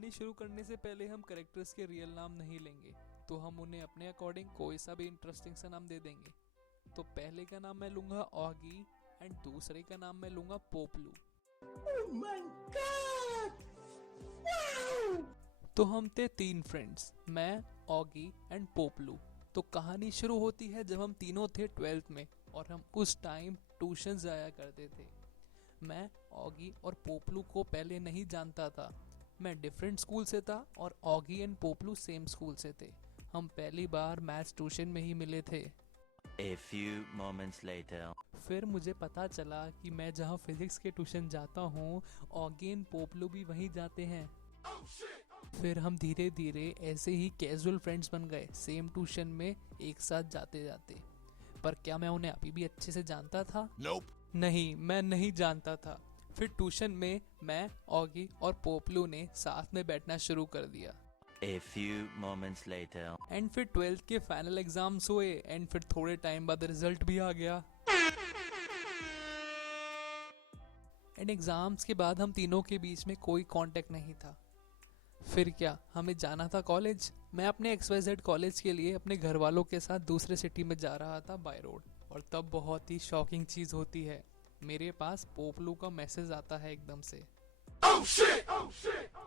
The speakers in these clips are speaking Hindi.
कहानी शुरू करने से पहले हम कैरेक्टर्स के रियल नाम नहीं लेंगे, तो हम उन्हें अपने अकॉर्डिंग कोई सा भी इंटरेस्टिंग सा नाम दे देंगे। तो पहले का नाम मैं लूंगा ऑगी एंड दूसरे का नाम मैं लूंगा पोपलू। Oh my God! Wow! तो हम थे 3 फ्रेंड्स, मैं, ऑगी एंड पोपलू। तो कहानी शुरू होती है जब हम तीनों थे 12th में और हम उस टाइम ट्यूशन जाया करते थे। मैं ऑगी और पोपलू को पहले नहीं जानता था। मैं डिफरेंट स्कूल से था और ऑगी एंड पोपलू सेम स्कूल से थे। हम पहली बार मैथ्स ट्यूशन में ही मिले थे। A few moments later. फिर मुझे पता चला कि मैं जहाँ फिजिक्स के ट्यूशन जाता हूँ, ऑगी एंड पोपलू भी वहीं जाते हैं। फिर हम धीरे धीरे ऐसे ही कैजुअल फ्रेंड्स बन गए, सेम ट्यूशन में एक साथ जाते जाते। पर क्या मैं उन्हें अभी भी अच्छे से जानता था? Nope. नहीं, मैं नहीं जानता था। फिर ट्यूशन में मैं, ऑगी और पोपलू ने साथ में बैठना शुरू कर दिया। A few moments later. And फिर 12th के फाइनल एग्जाम्स हुए एंड फिर थोड़े टाइम बाद रिजल्ट भी आ गया। एंड एग्जाम्स के बाद हम तीनों के बीच में कोई कांटेक्ट नहीं था। फिर क्या, हमें जाना था कॉलेज। मैं अपने XYZ कॉलेज के लिए अपने घर वालों के साथ दूसरे सिटी में जा रहा था बाय रोड। और तब बहुत ही शॉकिंग चीज होती है, मेरे पास पोपलू का मैसेज आता है एकदम से। Oh shit! Oh shit!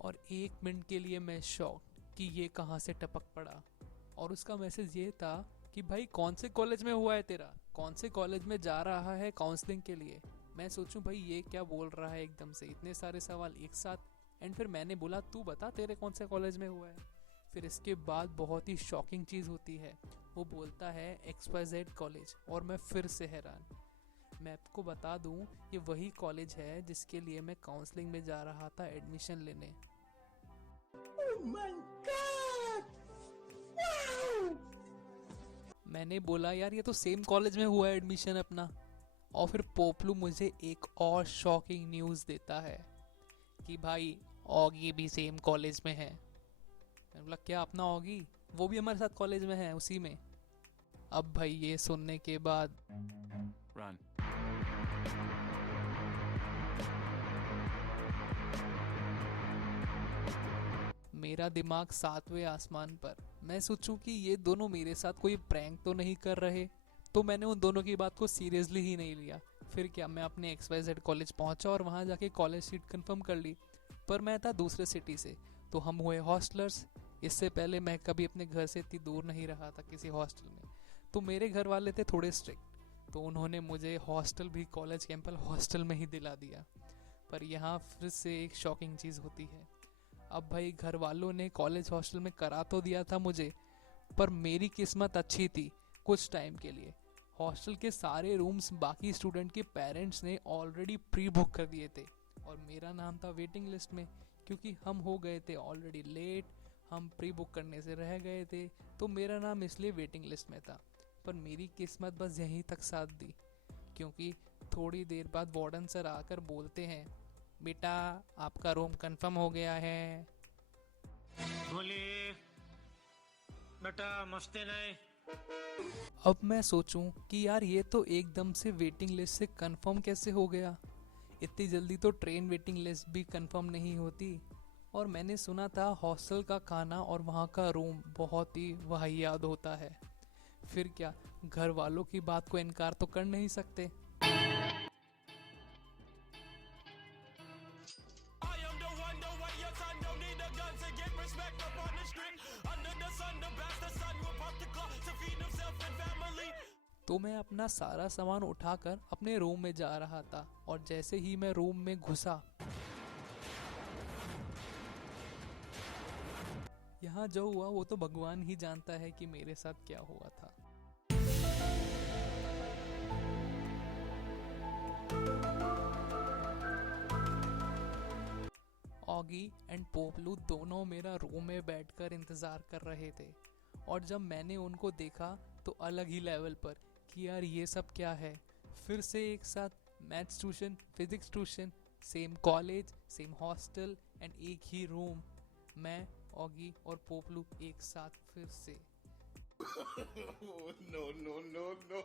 और 1 मिनट के लिए मैं शॉक कि ये कहाँ से टपक पड़ा। और उसका मैसेज ये था कि भाई कौन से कॉलेज में हुआ है तेरा, कौन से कॉलेज में जा रहा है काउंसलिंग के लिए। मैं सोचूं भाई ये क्या बोल रहा है एकदम से, इतने सारे सवाल एक साथ। एंड फिर मैंने बोला तू बता तेरे कौन से कॉलेज में हुआ है। फिर इसके बाद बहुत ही शॉकिंग चीज़ होती है, वो बोलता है XYZ कॉलेज। और मैं फिर से हैरान। मैं आपको बता दूं ये वही कॉलेज है जिसके लिए मैं काउंसलिंग में जा रहा था एडमिशन लेने। Oh my God! Wow! मैंने बोला यार ये तो सेम कॉलेज में हुआ है एडमिशन अपना। और फिर पोपलू मुझे एक और शॉकिंग न्यूज़ देता है कि भाई ऑगी भी सेम कॉलेज में है। मैंने बोला क्या अपना ऑगी, वो भी हमारे साथ कॉलेज में है उसी में। अब भाई ये सुनने के बाद Run. मेरा दिमाग 7वें आसमान पर। मैं सोचूं कि ये दोनों मेरे साथ कोई प्रैंक तो नहीं कर रहे। तो मैंने उन दोनों की बात को सीरियसली ही नहीं लिया। फिर क्या, मैं अपने XYZ कॉलेज पहुंचा और वहां जाके कॉलेज सीट कंफर्म कर ली। पर मैं था दूसरे सिटी से, तो हम हुए हॉस्टलर्स। इससे पहले मैं कभी अपने घर से इतनी दूर नहीं रहा था किसी हॉस्टल में। तो मेरे घर वाले थे थोड़े स्ट्रिक्ट, तो उन्होंने मुझे हॉस्टल भी कॉलेज कैंपस हॉस्टल में ही दिला दिया। पर यहाँ फिर से एक शॉकिंग चीज़ होती है। अब भाई घर वालों ने कॉलेज हॉस्टल में करा तो दिया था मुझे, पर मेरी किस्मत अच्छी थी कुछ टाइम के लिए। हॉस्टल के सारे रूम्स बाकी स्टूडेंट के पेरेंट्स ने ऑलरेडी प्री बुक कर दिए थे और मेरा नाम था वेटिंग लिस्ट में, क्योंकि हम हो गए थे ऑलरेडी लेट। हम प्री बुक करने से रह गए थे, तो मेरा नाम इसलिए वेटिंग लिस्ट में था। पर मेरी किस्मत बस यहीं तक साथ दी, क्योंकि थोड़ी देर बाद वार्डन सर आकर बोलते हैं, बेटा आपका रूम कंफर्म हो गया है। बोलिए बेटा, मस्ती नहीं। अब मैं सोचूं कि यार ये तो एकदम से वेटिंग लिस्ट से कंफर्म कैसे हो गया। इतनी जल्दी तो ट्रेन वेटिंग लिस्ट भी कंफर्म नहीं होती। और मैंने सुना था हॉस्टल का खाना और वहाँ का रूम बहुत ही वाहियात होता है। फिर क्या, घर वालों की बात को इनकार तो कर नहीं सकते। I am the one, the way your son don't need a gun to get respect up on the street. Under the sun, the bastard son will pop the clock to feed himself and family. तो मैं अपना सारा सामान उठाकर अपने रूम में जा रहा था और जैसे ही मैं रूम में घुसा, यहाँ जो हुआ वो तो भगवान ही जानता है कि मेरे साथ क्या हुआ था। ऑगी एंड पोपलू दोनों मेरा रूम में बैठकर इंतजार कर रहे थे। और जब मैंने उनको देखा तो अलग ही लेवल पर कि यार ये सब क्या है। फिर से एक साथ maths tuition, physics tuition, same college, same hostel and एक ही रूम। मैं, ऑगी और पोपलू एक साथ फिर से। Oh no no no no!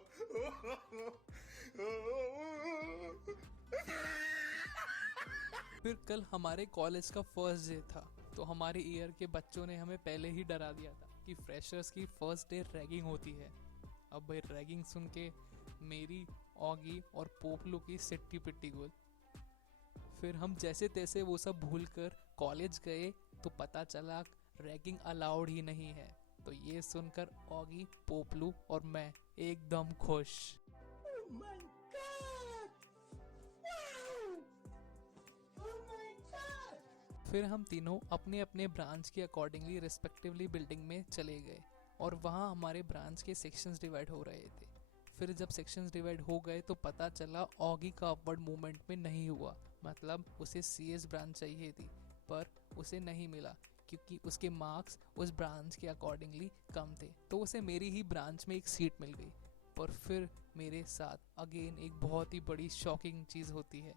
फिर कल हमारे कॉलेज का फर्स्ट डे था तो हमारे ईयर के बच्चों ने हमें पहले ही डरा दिया था कि फ्रेशर्स की फर्स्ट डे रैगिंग होती है। अब भाई रैगिंग सुन के मेरी, ऑगी और पोपलू की सिट्टी पिट्टी गुल। फिर हम जैसे तैसे वो सब भूल कर कॉलेज गए तो पता चला रैगिंग अलाउड ही नहीं है। तो ये सुनकर ऑगी, पोपलू और मैं एकदम खुश। Oh my god! Wow! Oh my god! फिर हम तीनों अपने अपने ब्रांच के अकॉर्डिंगली रिस्पेक्टिवली बिल्डिंग में चले गए और वहाँ हमारे ब्रांच के सेक्शंस डिवाइड हो रहे थे। फिर जब सेक्शंस डिवाइड हो गए तो पता चला ऑगी का अपवर्ड मूवमेंट में नहीं हुआ, मतलब उसे सीएस ब्रांच चाहिए थी पर उसे नहीं मिला क्योंकि उसके मार्क्स उस ब्रांच के अकॉर्डिंगली कम थे। तो उसे मेरी ही ब्रांच में एक सीट मिल गई। पर फिर मेरे साथ अगेन एक बहुत ही बड़ी शॉकिंग चीज़ होती है।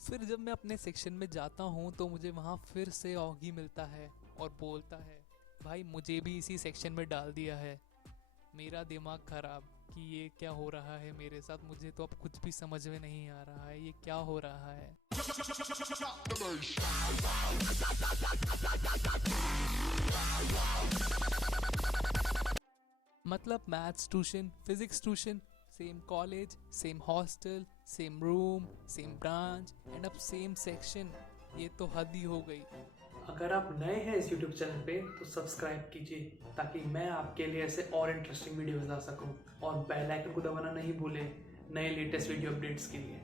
फिर जब मैं अपने सेक्शन में जाता हूँ तो मुझे वहाँ फिर से ऑगी मिलता है और बोलता है, भाई मुझे भी इसी सेक्शन में डाल दिया है। मेरा दिमाग खराब कि ये क्या हो रहा है मेरे साथ। मुझे तो अब कुछ भी समझ में नहीं आ रहा है ये क्या हो रहा है। मतलब maths tuition, physics tuition, same college, same hostel, same room, same branch and अब सेम सेक्शन। ये तो हद ही हो गई। अगर आप नए हैं इस YouTube चैनल पे तो सब्सक्राइब कीजिए ताकि मैं आपके लिए ऐसे और इंटरेस्टिंग वीडियोस ला सकूं और बेल आइकन को दबाना नहीं भूलें नए लेटेस्ट वीडियो अपडेट्स के लिए।